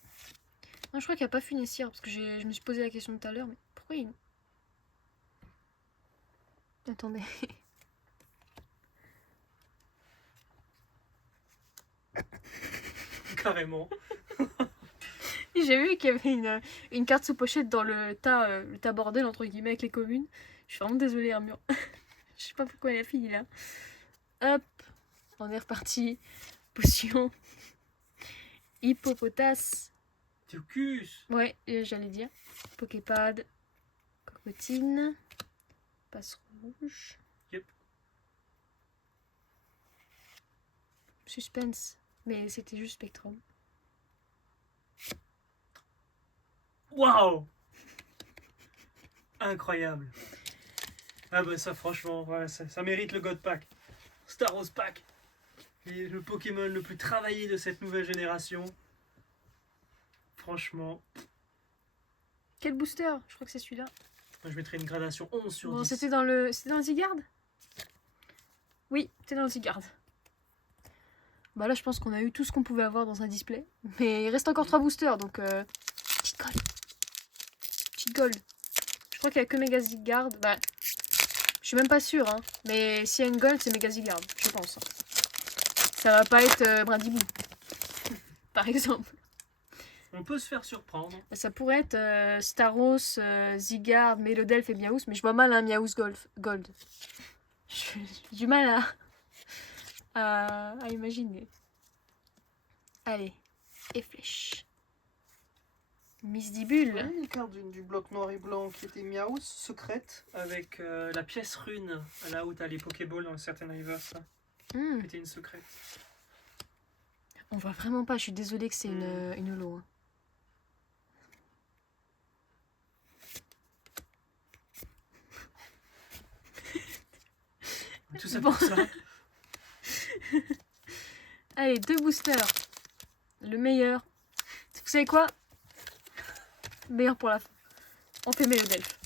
Non, je crois qu'il n'y a pas Funessir, parce que je me suis posé la question tout à l'heure, mais pourquoi il... Attendez. Carrément. J'ai vu qu'il y avait une carte sous pochette dans le tas bordel entre guillemets avec les communes. Je suis vraiment désolée, Hermure. Je sais pas pourquoi elle a fini là. Hop, on est reparti. Potion. Hippopotas. Tucus. Ouais, j'allais dire. Poképad. Cocotine. Passe rouge. Yep. Suspense. Mais c'était juste Spectrum. Waouh! Incroyable. Ah bah ça franchement, ouais, ça mérite le God Pack. Star Wars Pack. Et le Pokémon le plus travaillé de cette nouvelle génération. Franchement. Quel booster? Je crois que c'est celui-là. Moi je mettrais une gradation 11 sur 10. C'était dans le Zygarde? Oui, c'était dans le Zygarde. Bah là je pense qu'on a eu tout ce qu'on pouvait avoir dans un display. Mais il reste encore 3 boosters donc... Petite gold. Petite gold. Je crois qu'il n'y a que Mega Zygarde. Bah, je suis même pas sûre, hein. Mais s'il y a une gold, c'est Mega Zygarde, je pense. Ça va pas être Brindibou. Par exemple. On peut se faire surprendre. Ça pourrait être Staros, Zygarde, Melodelph et Miaous, mais je vois mal un Miaous Gold. J'ai du mal à imaginer. Allez, et flèche. Misdibule. Ouais, une carte du bloc noir et blanc qui était Miaous, secrète. Avec la pièce rune, là où t'as les Pokéballs dans certaines rivers, ça. C'était une secrète. On voit vraiment pas, je suis désolée que c'est une holo. Hein. ça Bon. pour ça. Allez, 2 boosters. Le meilleur. Vous savez quoi? Meilleur pour la fin. On fait meilleur d'elfe.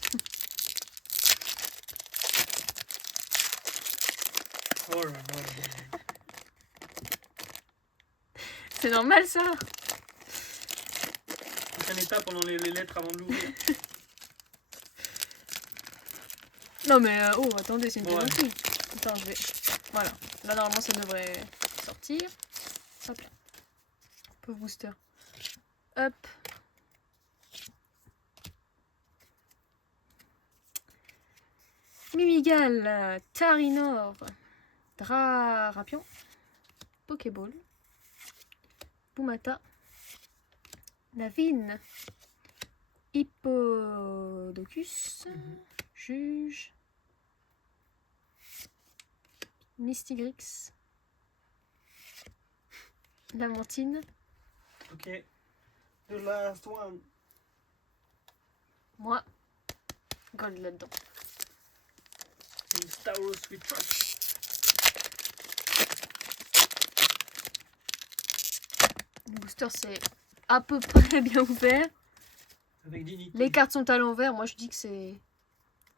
Oh là là là là. C'est normal ça. C'est un état pendant les lettres avant de l'ouvrir. Non mais oh attendez, c'est une Ouais. plaisanterie. Attends, je vais. Voilà. Là normalement ça devrait sortir. Hop là. Pauvre booster. Hop. Mimigal, Tarinor, Drapion, Pokéball, Pumata, Navine, Hippodocus, Juge, Mystigrix, Lamentine, Ok. The last one. moi, Gold là-dedans. Une Staros with Trust. Le booster c'est à peu près bien ouvert. Avec dignité. Les cartes sont à l'envers, moi je dis que c'est...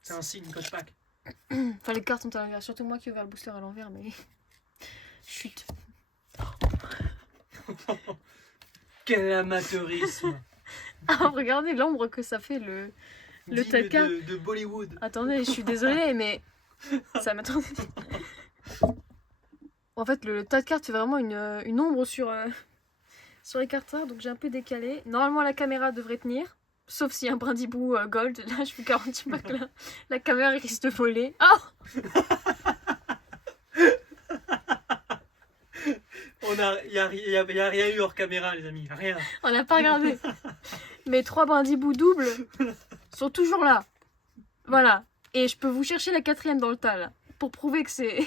C'est un signe code pack. Enfin les cartes sont à l'envers, surtout moi qui ai ouvert le booster à l'envers, mais... Chut. Quel amateurisme. Ah, regardez l'ombre que ça fait le Digne tas carte. de Bollywood. Attendez, je suis désolée, mais ça m'attend. En fait, le tas de cartes fait vraiment une ombre sur les cartes rares, donc j'ai un peu décalé. Normalement, la caméra devrait tenir, sauf s'il y a un brindibou gold. Là, je vous garantis pas que la caméra risque de voler. Oh, Il y a rien eu hors caméra, les amis. Rien. on n'a pas regardé. Mes 3 brindibous doubles sont toujours là. Voilà. Et je peux vous chercher la 4e dans le tas, là, pour prouver que c'est...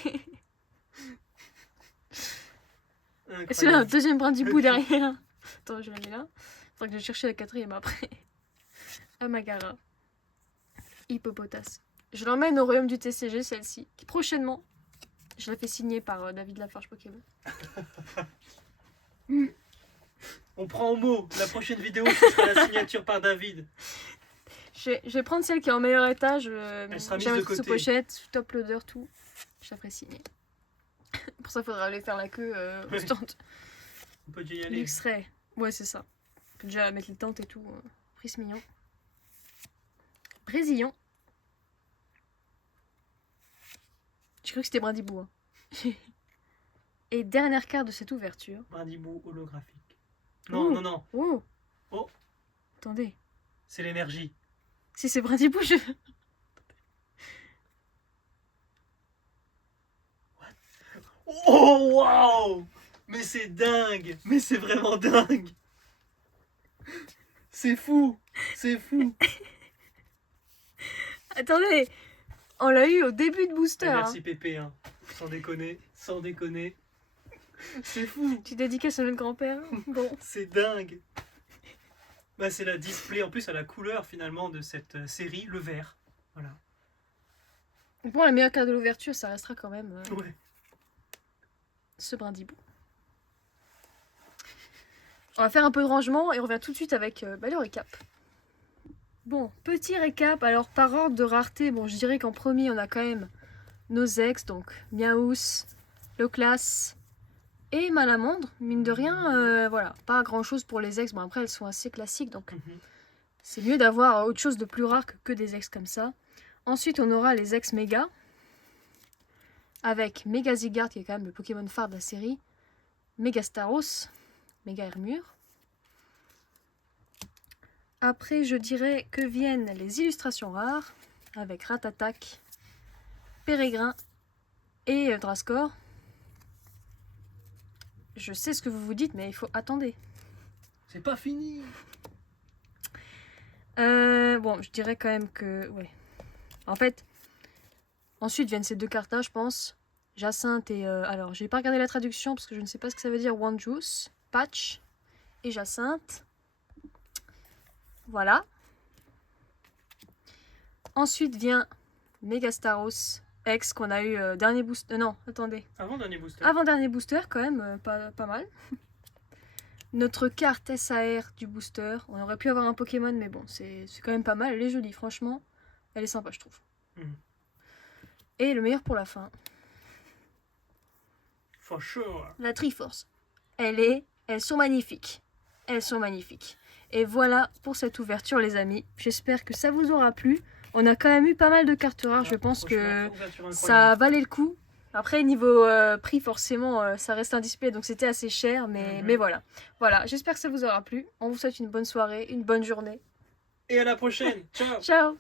Et c'est là, un deuxième brindibou derrière. Attends, je la mets là. Faudra que je cherche la 4e après. Amagara. Hippopotas. Je l'emmène au royaume du TCG, celle-ci. Qui prochainement, je la fais signer par David Lafarge Pokémon. On prend au mot. La prochaine vidéo, ce sera la signature par David. Je vais prendre celle qui est en meilleur état. Elle sera mise je vais de mettre sous côté. pochette, sous top loader, tout. Je la ferai signer. Pour ça, il faudra aller faire la queue au stand. On peut déjà y aller. Luxray. Ouais, c'est ça. On peut déjà mettre les tentes et tout. Prise mignon. Brésilien. J'ai cru que c'était Brindibou. Hein. Et dernière carte de cette ouverture. Brindibou holographique. Non, Ouh. non, non. Oh. Oh. Attendez. C'est l'énergie. Si c'est Brindibou, je... Oh, waouh! Mais c'est dingue! Mais c'est vraiment dingue! C'est fou! C'est fou! Attendez. On l'a eu au début de booster. Ah, merci Pépé, hein. Sans déconner, sans déconner. C'est fou! Tu dédicaces à notre grand-père. Bon. C'est dingue! Bah, c'est la display, en plus à la couleur finalement de cette série, le vert. Voilà. Bon, la meilleure carte de l'ouverture, ça restera quand même Ouais. ce Brindibou. On va faire un peu de rangement et on revient tout de suite avec le récap. Bon, petit récap. Alors, par ordre de rareté, bon, je dirais qu'en premier, on a quand même nos ex, donc Miaous, Loclas et Malamandre. Mine de rien, voilà, pas grand-chose pour les ex. Bon, après, elles sont assez classiques, donc c'est mieux d'avoir autre chose de plus rare que des ex comme ça. Ensuite, on aura les ex méga, avec Méga Zygarde, qui est quand même le Pokémon phare de la série, Méga Staros, Méga Hermure. Après, je dirais que viennent les illustrations rares, avec Ratatak, Pérégrin et Drascore. Je sais ce que vous vous dites, mais il faut attendre. C'est pas fini! Bon, je dirais quand même que... Ouais. En fait, ensuite viennent ces 2 cartes-là, je pense. Jacinthe et... alors, j'ai pas regardé la traduction parce que je ne sais pas ce que ça veut dire. One Juice, Patch et Jacinthe. Voilà. Ensuite vient Mégastaros X qu'on a eu dernier booster. Non, attendez. Avant-dernier booster. Avant-dernier booster, quand même, pas mal. Notre carte SAR du booster. On aurait pu avoir un Pokémon, mais bon, c'est quand même pas mal. Elle est jolie, franchement. Elle est sympa, je trouve. Et le meilleur pour la fin. For sure. La Triforce. Elles sont magnifiques. Elles sont magnifiques. Et voilà pour cette ouverture, les amis. J'espère que ça vous aura plu. On a quand même eu pas mal de cartes rares. Je pense que ça valait le coup. Après, niveau prix, forcément, ça reste un display, donc c'était assez cher. Mais voilà. Voilà, j'espère que ça vous aura plu. On vous souhaite une bonne soirée, une bonne journée. Et à la prochaine. Ciao. Ciao.